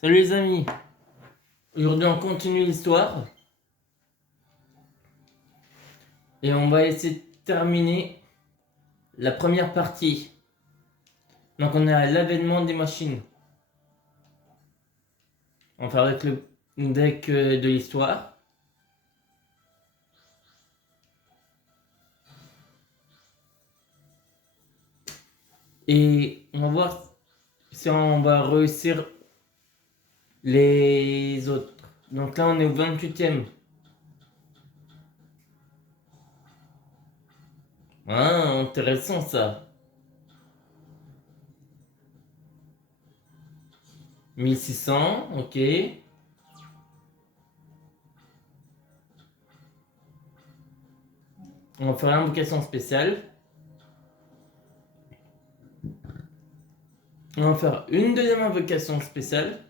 Salut les amis, aujourd'hui on continue l'histoire et on va essayer de terminer la première partie. Donc on est à l'avènement des machines. On va faire avec le deck de l'histoire. Et on va voir si on va réussir les autres. Donc là on est au 28e. Ah, intéressant ça. 1600, ok. On va faire l'invocation spéciale. On va faire une deuxième invocation spéciale.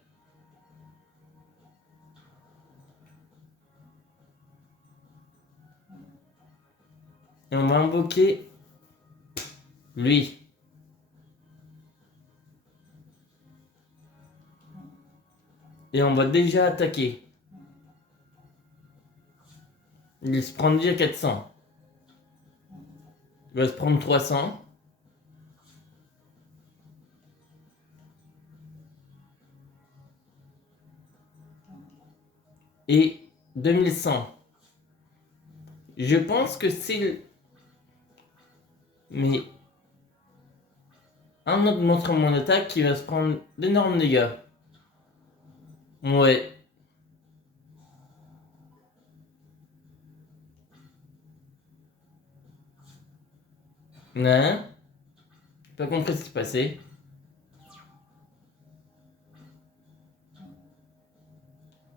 Et on va invoquer lui. Et on va déjà attaquer. Il se prend déjà 400. Il va se prendre 300. Et 2100. Je pense que c'est... Mais... un autre monstre mon attaque qui va se prendre d'énormes dégâts. Ouais. Non. J'ai pas compris ce qui s'est passé.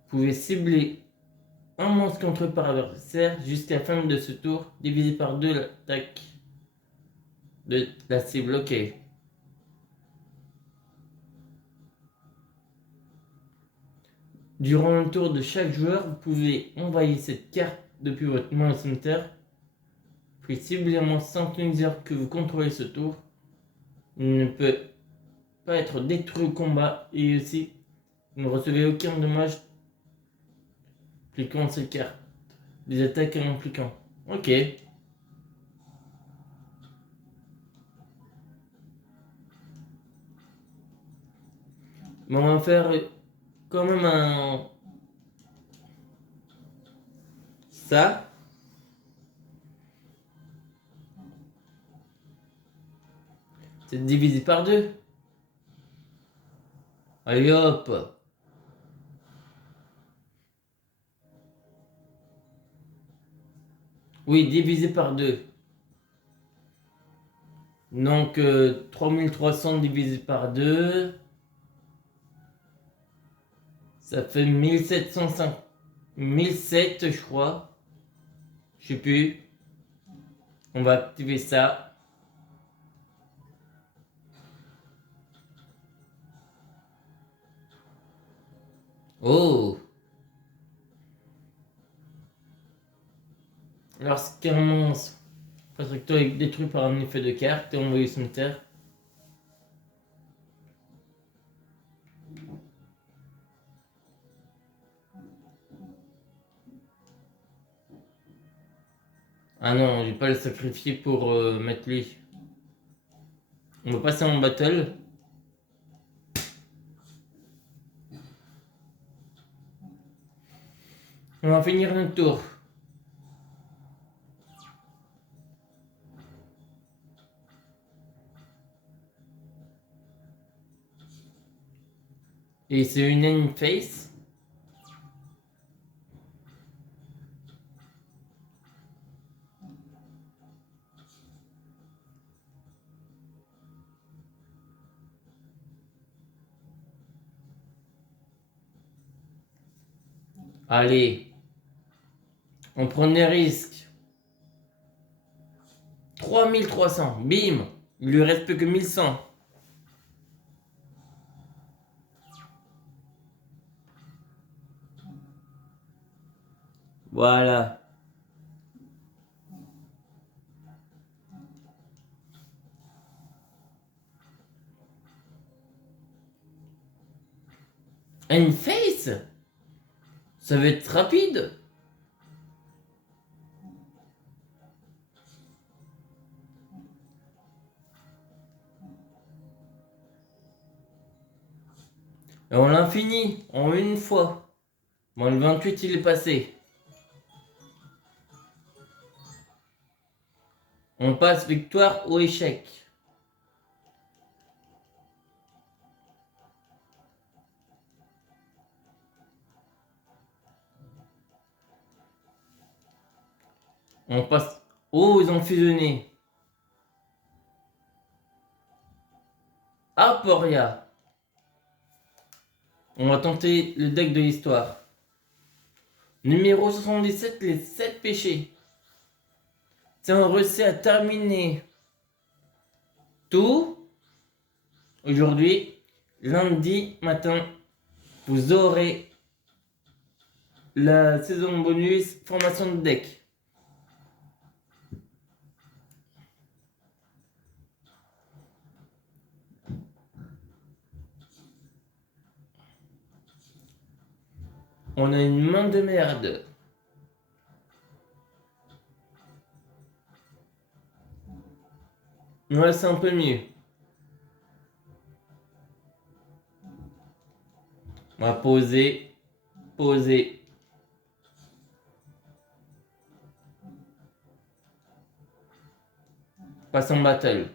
Vous pouvez cibler un monstre contrôlé par adversaire jusqu'à la fin de ce tour, divisé par 2 l'attaque de la cible. Ok. Durant le tour de chaque joueur, vous pouvez envoyer cette carte depuis votre main au cimetière. Puis cibler un monstre synthétiseur que vous contrôlez ce tour. Il ne peut pas être détruit au combat et aussi vous ne recevez aucun dommage impliquant ces cartes. Des attaques impliquant. Ok. Mais on va faire quand même un... ça. C'est divisé par 2. Allez hop. Oui, divisé par 2. Donc 3300 divisé par 2. Ça fait 1705. 1007 je crois. Je sais plus. On va activer ça. Oh. Lorsqu'un monstre facteur est détruit par un effet de carte et envoyé au cimetière. Ah non, je vais pas le sacrifier pour mettre lui. On va passer en battle. On va finir notre tour. Et c'est une end phase. Allez. On prend des risques. 3300. Bim. Il lui reste plus que 1100. Voilà. Une face? Ça va être rapide. Et on l'a fini en une fois. Bon, le 28 il est passé. On passe victoire ou échec. On passe... Oh, ils ont fusionné. Aporia. On va tenter le deck de l'histoire. Numéro 77, les 7 péchés. Si on réussit à terminer tout, aujourd'hui, lundi matin, vous aurez la saison bonus formation de deck. On a une main de merde. Ouais, c'est un peu mieux. On va poser. Poser. Passe en battle.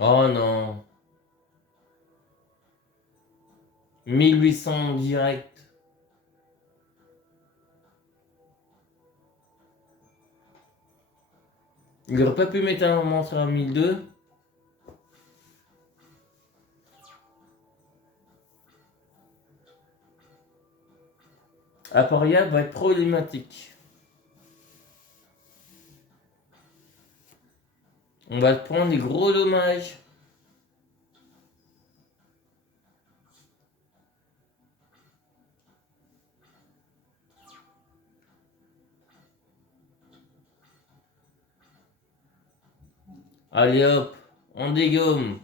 Oh non. 1800 direct. Il aurait pas pu mettre un monstre à 1002. Aporia va être problématique. On va prendre des gros dommages. Allez hop, on dégomme.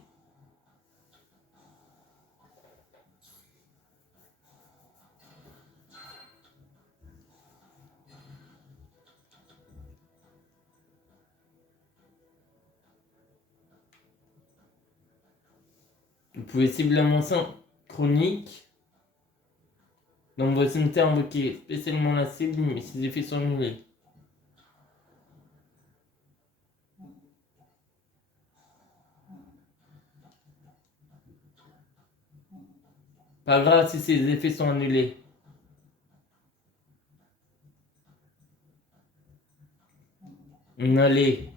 Vous pouvez cibler mon sang chronique. Donc votre cimetière invoqué spécialement la cible, mais ses effets sont annulés. Pas grave si ses effets sont annulés. Allez.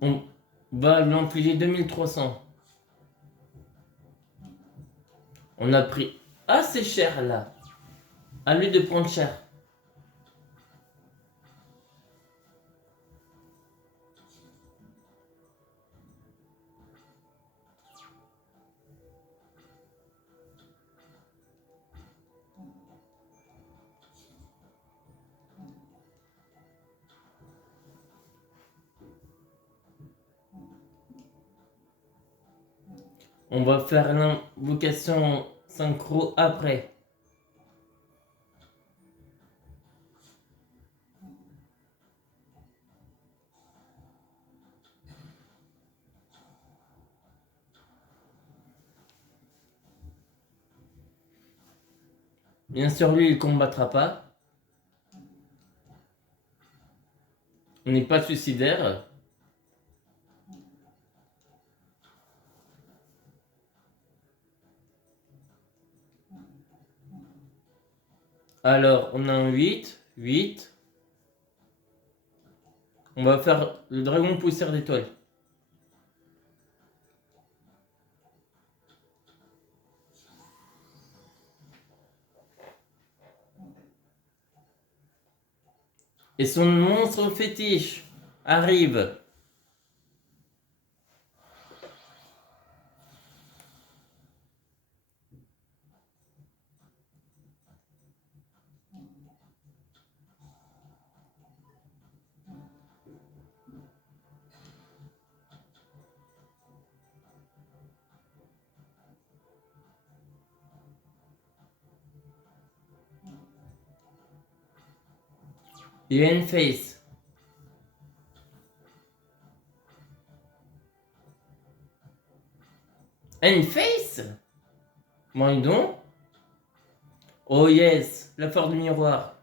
On va lui infliger 2300. On a pris assez cher là. À lui de prendre cher. On va faire l'invocation synchro après. Bien sûr, lui, il combattra pas. On n'est pas suicidaire. Alors, on a un 8. 8. On va faire le dragon poussière d'étoile. Et son monstre fétiche arrive. Il y a une face. Une face? Bon, dis donc. Oh yes, la force du miroir.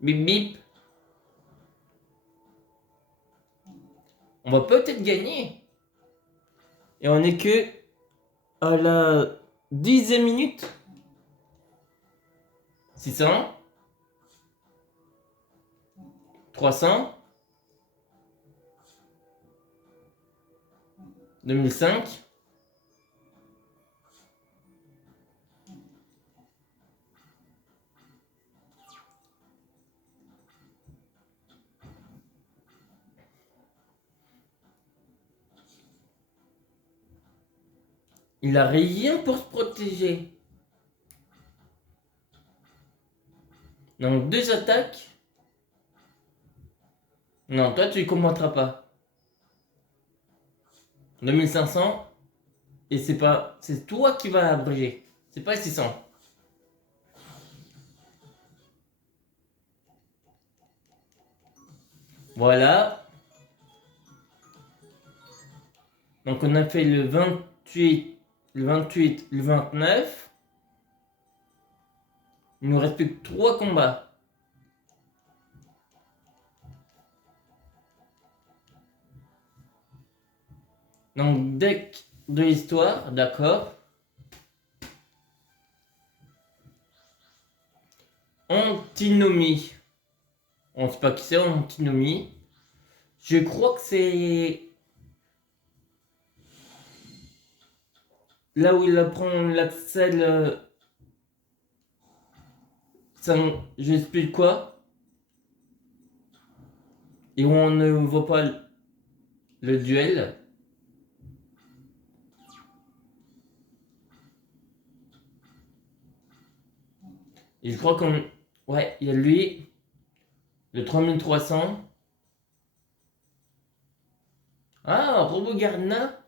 Bip bip. On va peut-être gagner. Et on est que à la 10e minute. 600. 300. 2005. Il a rien pour se protéger. Donc 2 attaques. Non, toi tu ne combattras pas. 2500. Et c'est pas... C'est toi qui vas abréger. C'est pas 600. Voilà. Donc on a fait le 28, le 28, le 29. Il nous reste plus que 3 combats. Donc deck de l'histoire, d'accord. Antinomie. On ne sait pas qui c'est, Antinomie. Je crois que c'est là où il apprend l'Axel. Je sais plus quoi. Et où on ne voit pas le duel. Et je crois qu'on... Ouais, il y a lui. Le 3300. Ah, Robot Garna.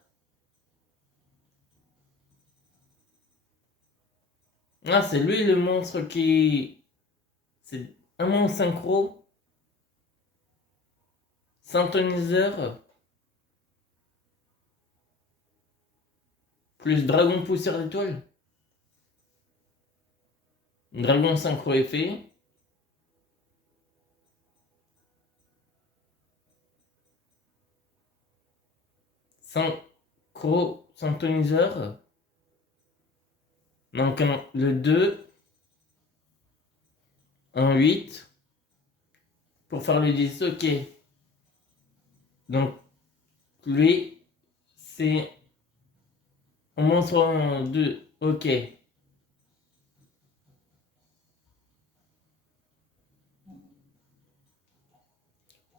Ah, c'est lui le monstre qui... C'est un monstre synchro. Synthoniseur. Plus dragon pousseur d'étoile. Dragon synchro effet. Synchro synthoniseur. Donc le 2. Un 8. Pour faire le 10, ok. Donc lui, c'est un monstre en 2, ok.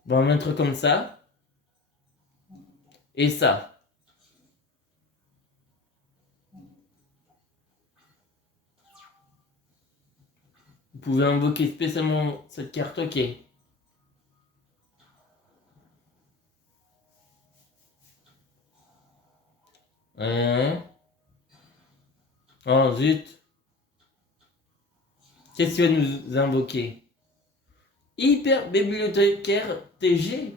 On va mettre comme ça. Et ça. Vous pouvez invoquer spécialement cette carte, ok. Oh zut. Qu'est-ce qu'il va nous invoquer? Hyper bibliothécaire TG.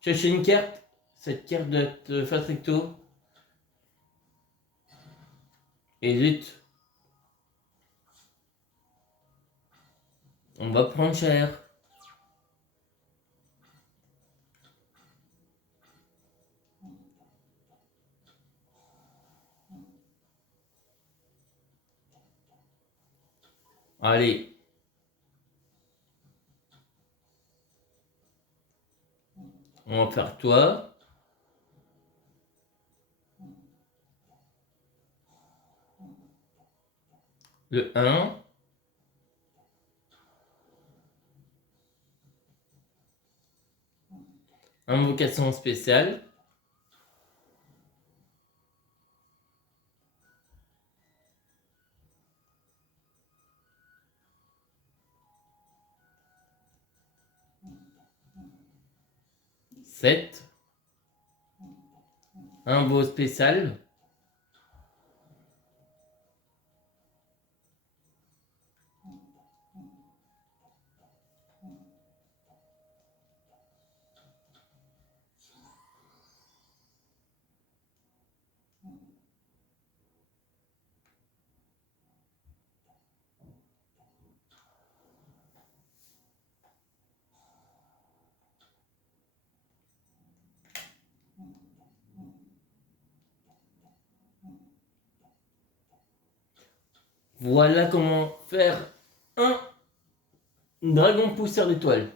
Cherchez une carte. Cette carte doit être face recto. Et zut. On va prendre cher. Allez. On va faire toi. Le 1. Invocation spéciale. Sept. Un beau spécial. Voilà comment faire un dragon pousseur d'étoiles.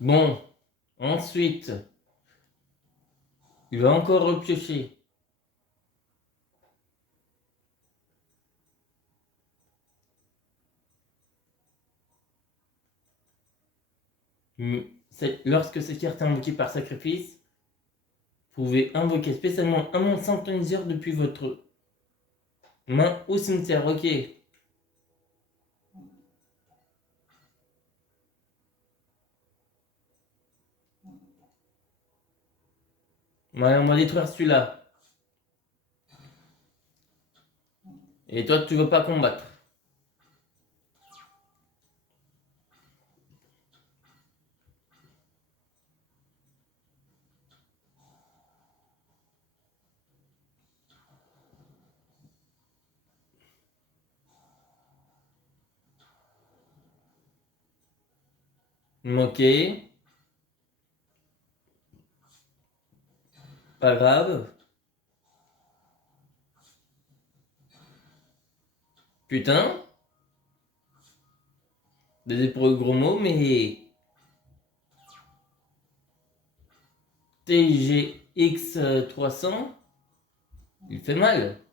Bon, ensuite, il va encore repiocher. Lorsque cette carte est invoquée par sacrifice, vous pouvez invoquer spécialement un monstre synthoniseur depuis votre main au cimetière. Ok. Ouais, on va détruire celui-là. Et toi, tu veux pas combattre. Ok. Pas grave. Putain. Désolé pour le gros mot, mais TGX 300, il fait mal.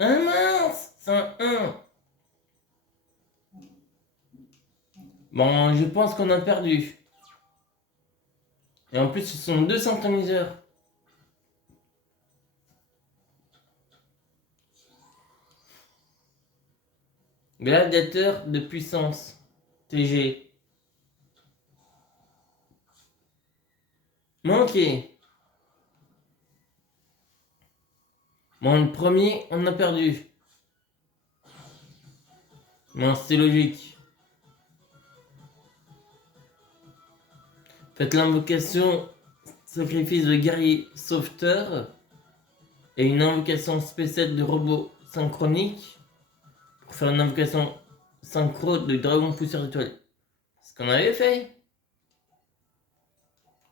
Ah mince, c'est un 1. Bon, je pense qu'on a perdu. Et en plus, ce sont deux synthoniseurs. Gladiateur de puissance. TG. Manqué. Bon, le premier, on a perdu. Bon, c'est logique. Faites l'invocation sacrifice de guerrier sauveteur et une invocation spéciale de robot synchronique pour faire une invocation synchro de dragon pousseur d'étoiles. C'est ce qu'on avait fait.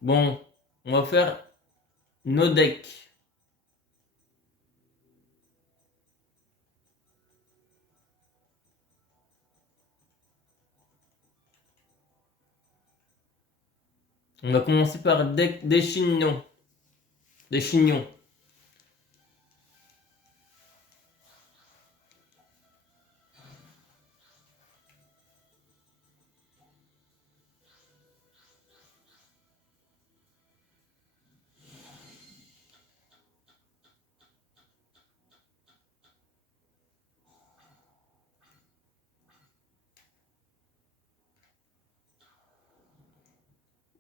Bon, on va faire nos decks. On va commencer par deck des chignons. Des chignons.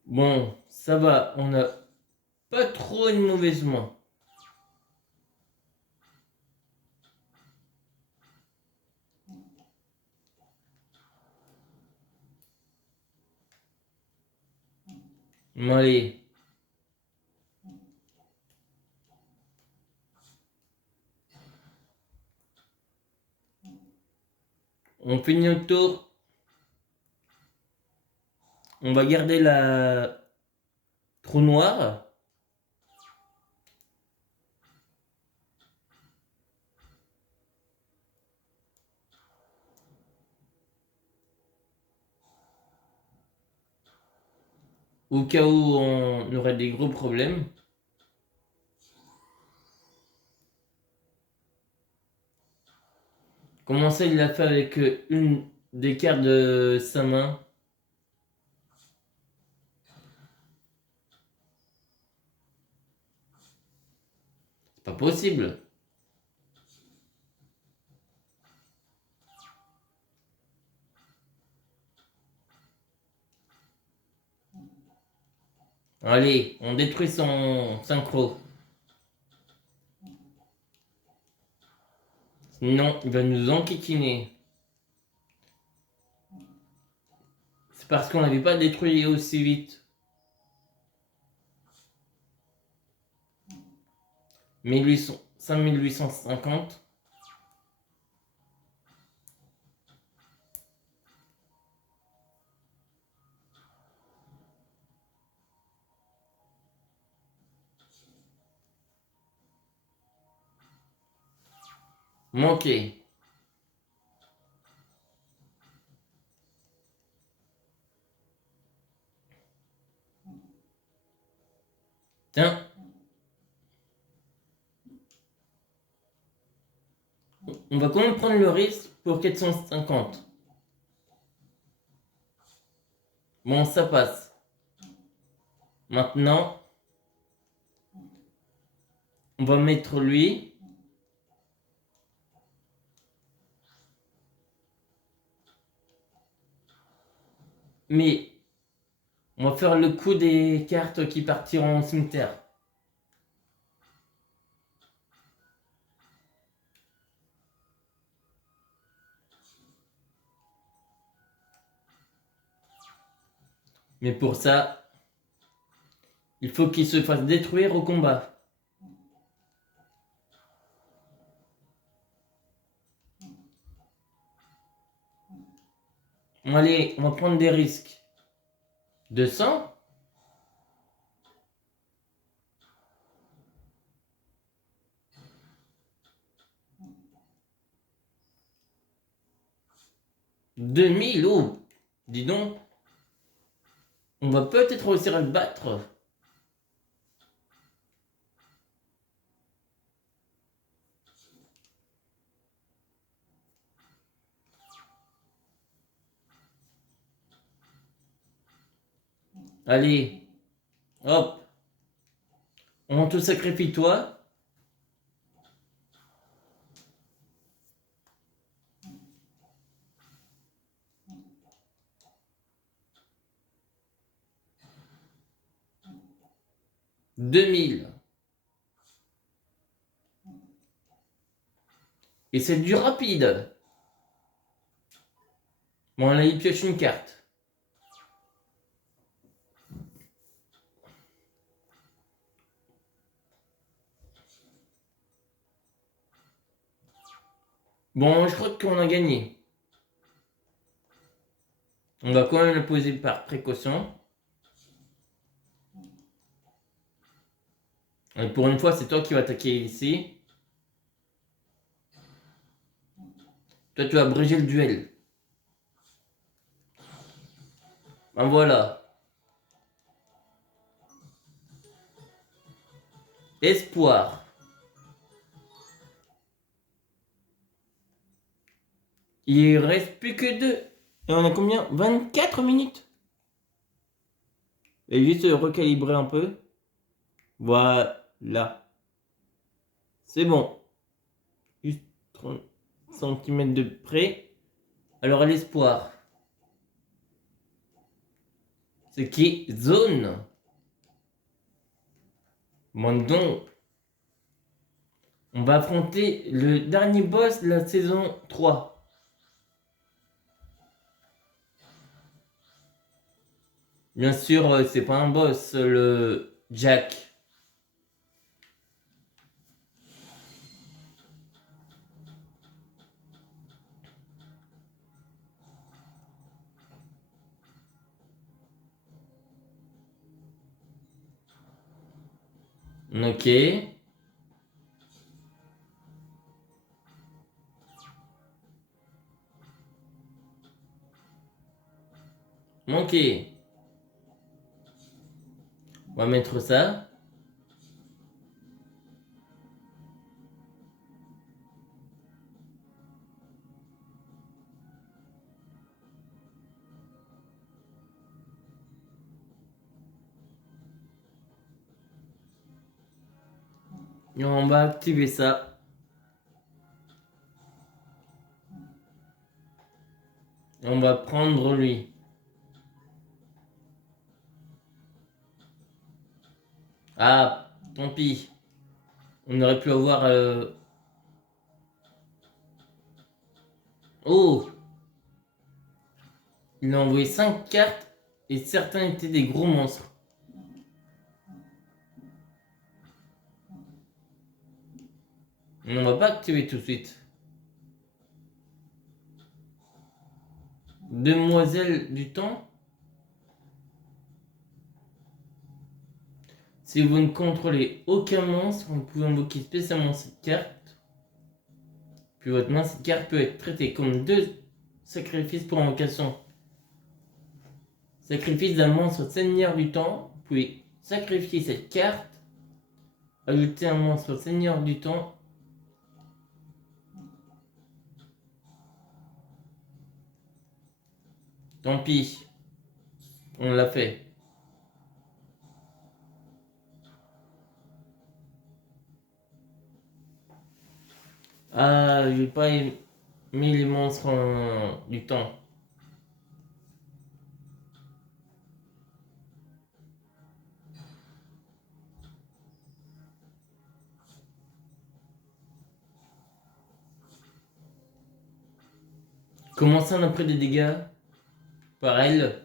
Bon, ça va, on n'a pas trop une mauvaise main. Allez. On finit notre tour. On va garder la trou noir. Au cas où on aurait des gros problèmes. Comment ça, il l'a fait avec une des cartes de sa main? C'est pas possible. Allez, on détruit son synchro. Non, il va nous enquiquiner. C'est parce qu'on l'avait pas détruit aussi vite. 5850. Manqué. Tiens. On va quand même prendre le risque pour 450. Bon, ça passe. Maintenant, on va mettre lui. Mais on va faire le coup des cartes qui partiront au cimetière. Mais pour ça, il faut qu'il se fasse détruire au combat. Allez, on va prendre des risques. 200. « 2000, oh, dis donc, on va peut-être réussir à le battre. Allez, hop, on te sacrifie toi. « 2000. Et c'est du rapide. Bon, là, il pioche une carte. Bon, je crois qu'on a gagné. On va quand même le poser par précaution. Et pour une fois, c'est toi qui vas attaquer ici. Toi, tu vas abréger le duel. Ben voilà. Espoir. Il reste plus que 2. Et on a combien? 24 minutes. Et juste recalibrer un peu. Voilà. C'est bon. Juste 30 cm de près. Alors à l'espoir. C'est qui? Zone. Bon donc. On va affronter le dernier boss de la saison 3. Bien sûr, c'est pas un boss, le Jack. Ok. Ok. On va mettre ça. Et on va activer ça. Et on va prendre lui. Ah, tant pis. On aurait pu avoir... Oh! Il a envoyé 5 cartes et certains étaient des gros monstres. On va pas activer tout de suite. Demoiselle du temps. Si vous ne contrôlez aucun monstre, vous pouvez invoquer spécialement cette carte. Puis votre main, cette carte peut être traitée comme 2 sacrifices pour invocation. Sacrifice d'un monstre seigneur du temps. Vous pouvez sacrifier cette carte. Ajouter un monstre seigneur du temps. Tant pis. On l'a fait. Ah, j'ai pas aimé les monstres du temps. Comment ça, on a pris des dégâts par elle?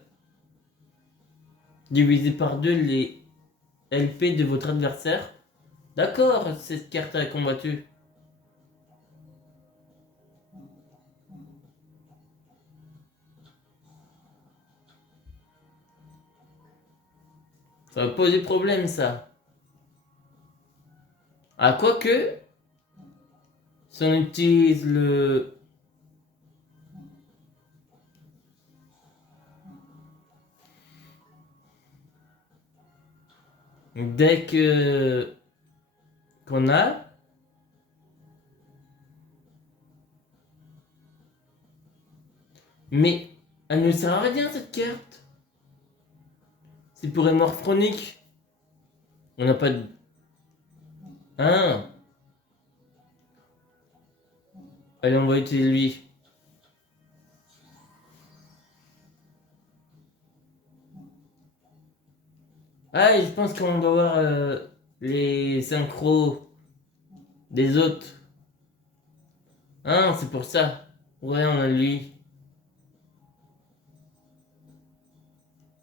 Divisé par 2 les LP de votre adversaire. D'accord, cette carte a combattu. Ça va poser problème, ça. Ah, quoique, si on utilise le... deck qu'on a... Mais elle ne sert à rien, cette carte. C'est pour Hémorphe chronique. On n'a pas de... Hein? Allez, on va utiliser lui. Ah, et je pense qu'on doit voir les synchros des autres. Hein, c'est pour ça. Ouais, on a lui.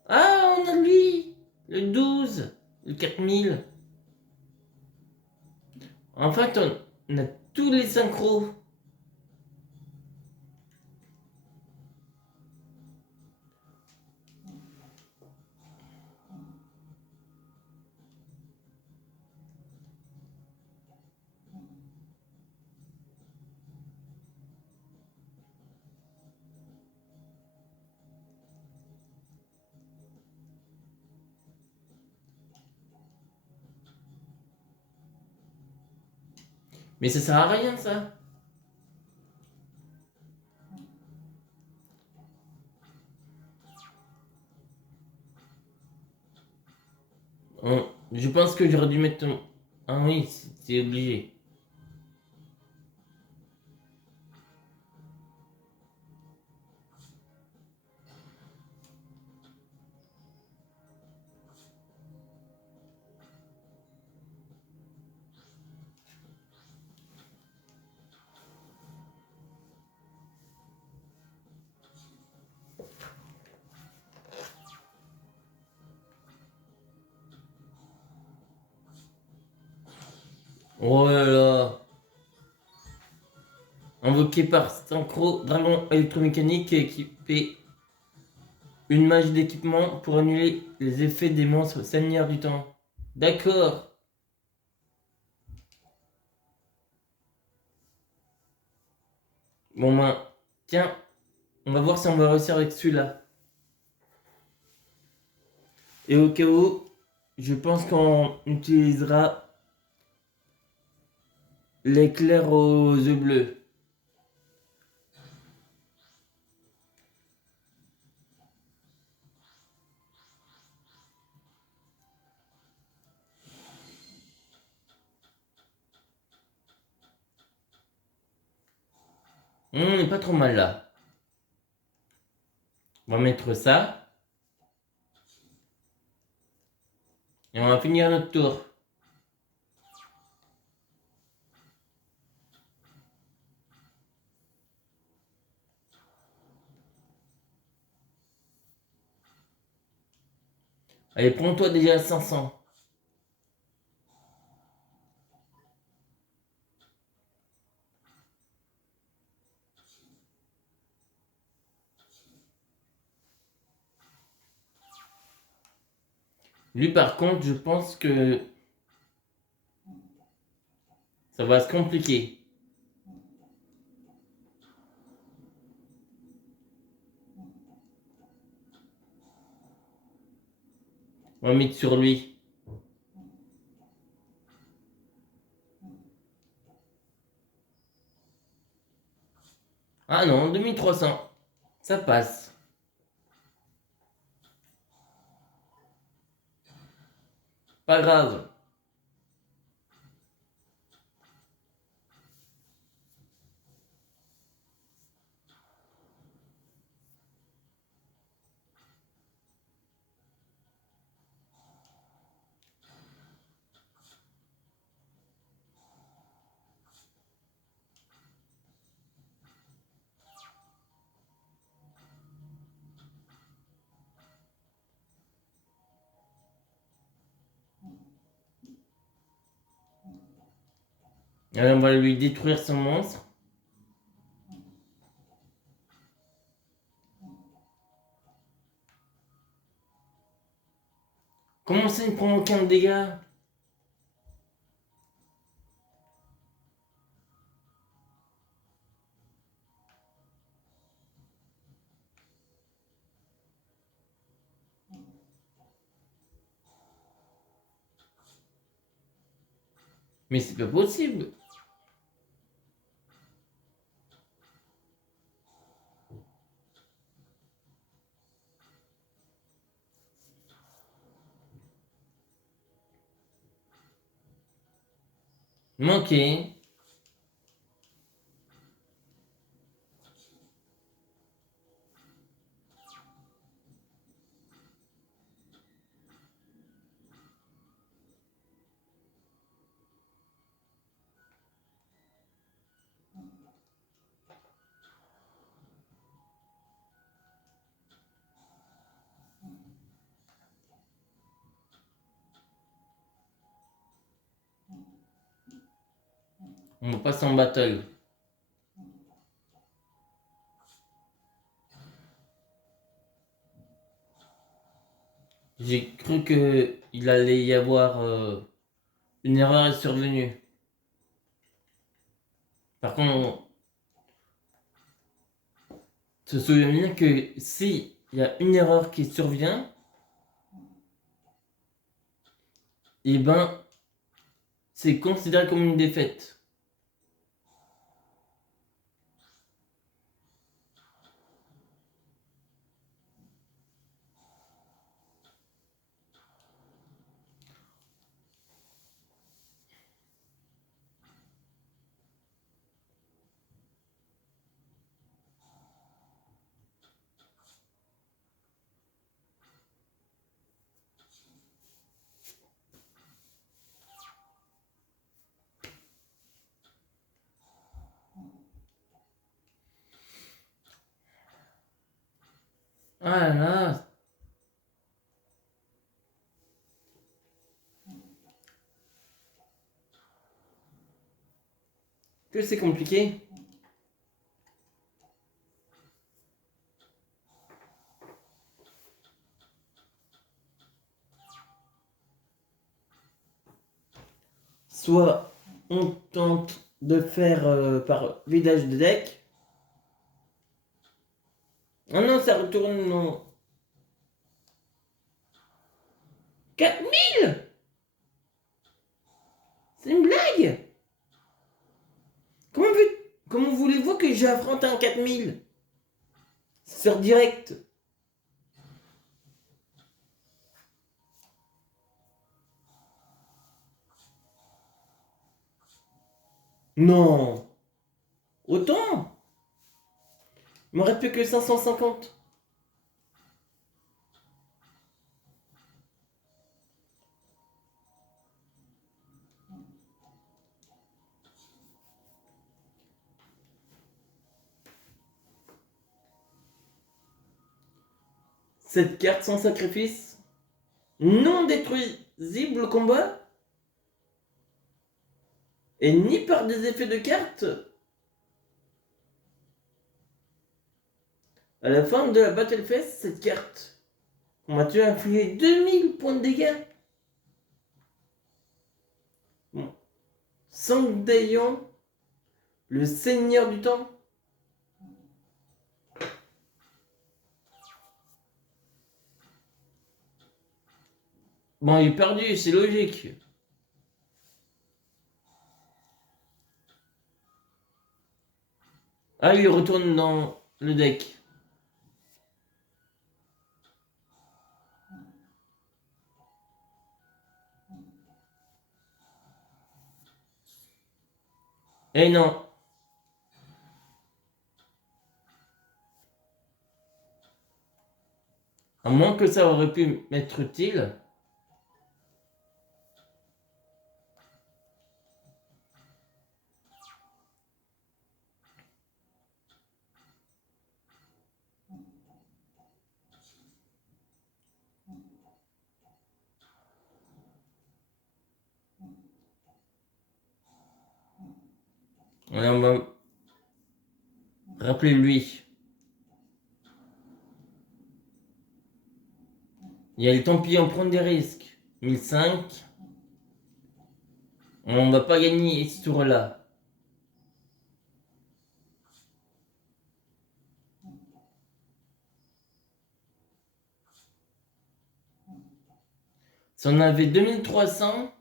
Ah, on a lui. Le 12. Le 4000. En fait, on a tous les synchros. Mais ça sert à rien, ça. Je pense que j'aurais dû mettre... Ah oui, c'est obligé. Oh là là. Invoqué par Synchro Dragon électromécanique et équipé une magie d'équipement pour annuler les effets des monstres seigneurs du temps. D'accord. Bon ben, tiens, on va voir si on va réussir avec celui-là. Et au cas où, je pense qu'on utilisera l'éclair aux œufs bleus. On n'est pas trop mal là. On va mettre ça. Et on va finir notre tour. Allez, prends-toi déjà à 500. Lui, par contre, je pense que ça va se compliquer. On va mettre sur lui. Ah non, 2300. Ça passe. Pas grave. Alors, on va lui détruire son monstre. Comment ça, il prend aucun dégâts? Mais c'est pas possible. Manqué. On passe en battle. J'ai cru que il allait y avoir une erreur est survenue. Par contre, se souvient bien que si il y a une erreur qui survient, et ben c'est considéré comme une défaite. Ah là, que c'est compliqué. Soit on tente de faire par vidage de deck. Ah non, ça retourne, non. 4000. C'est une blague. Comment, comment voulez-vous que j'affronte un 4000 sur direct? Non. Autant. Il m'en reste plus que 550. Cette carte sans sacrifice. non détruisible au combat et ni par des effets de cartes. À la fin de la Battle Phase, cette carte combattue a infligé 2000 points de dégâts. Bon. Sangdayon, le seigneur du temps. Bon, il est perdu, c'est logique. Ah, il retourne dans le deck. Eh non. À moins que ça aurait pu m'être utile. Ouais, on va rappeler lui. Il y a le Templier, prendre des risques. 1005. On va pas gagner ce tour-là. Si on avait 2300.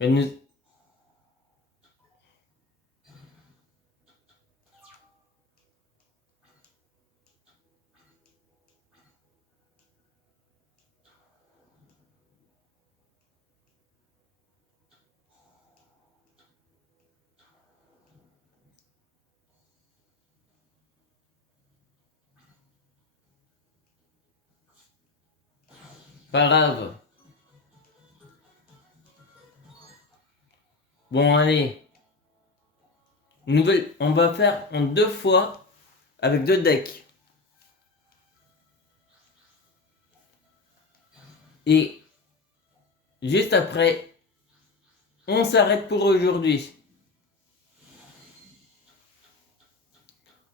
Elle nous... Pas grave. Bon, allez. Nouvelle, on va faire en 2 fois avec 2 decks. Et juste après, on s'arrête pour aujourd'hui.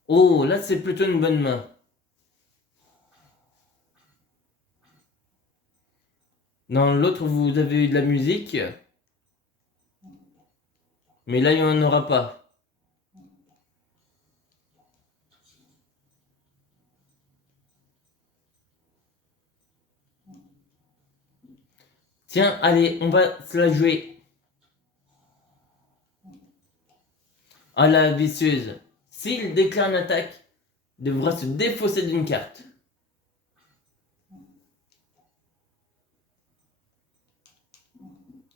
Oh, là c'est plutôt une bonne main. Dans l'autre, vous avez eu de la musique. Mais là, il n'y en aura pas. Tiens, allez, on va se la jouer. À la vicieuse. S'il déclare une attaque, il devra se défausser d'une carte.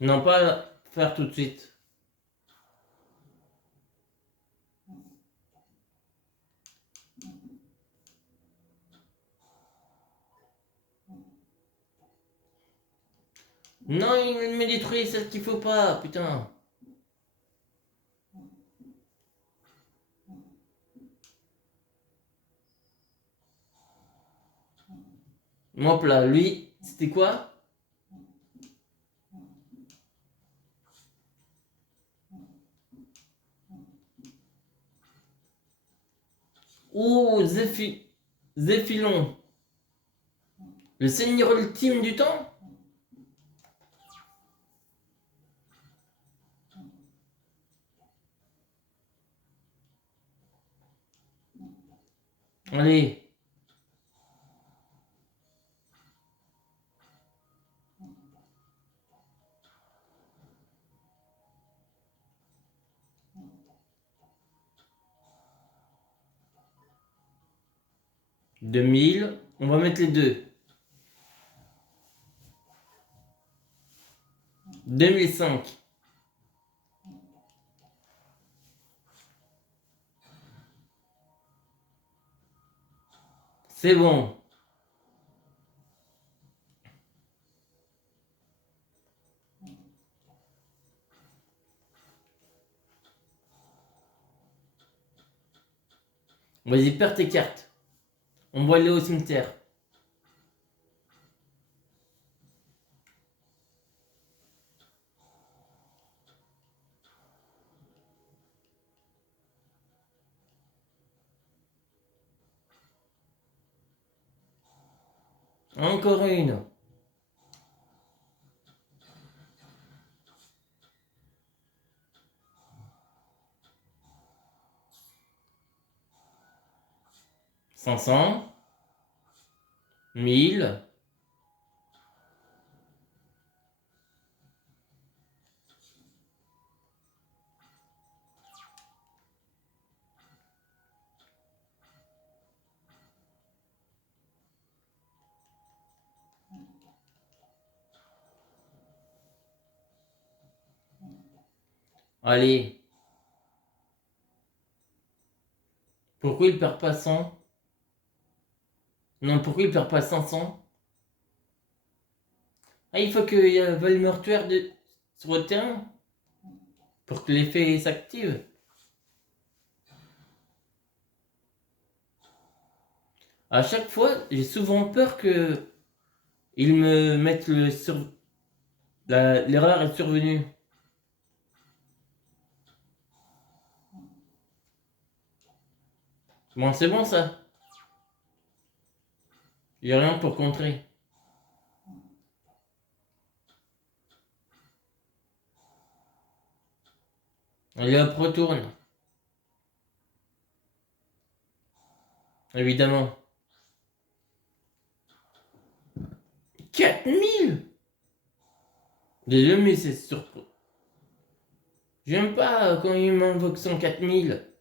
Non, pas faire tout de suite. Non, il me détruit, c'est ce qu'il faut pas, putain. Hop là, lui, c'était quoi? Oh, Zéphilon. Le seigneur ultime du temps? Allez. $2000. On va mettre les deux. 2005. C'est bon. Vas-y, perds tes cartes. On va aller au cimetière. Encore une. Cinq cents. 1000. Allez. Pourquoi il perd pas 100? Non, pourquoi il perd pas 500? Ah, il faut qu'il y ait un vol mortuaire sur le terrain pour que l'effet s'active. À chaque fois, j'ai souvent peur que ils me mettent l'erreur est survenue. Bon, c'est bon ça. Il n'y a rien pour contrer. Allez hop, retourne. Évidemment. 4000. Désolé, mais c'est surprenant. J'aime pas quand il m'invoque 104 000.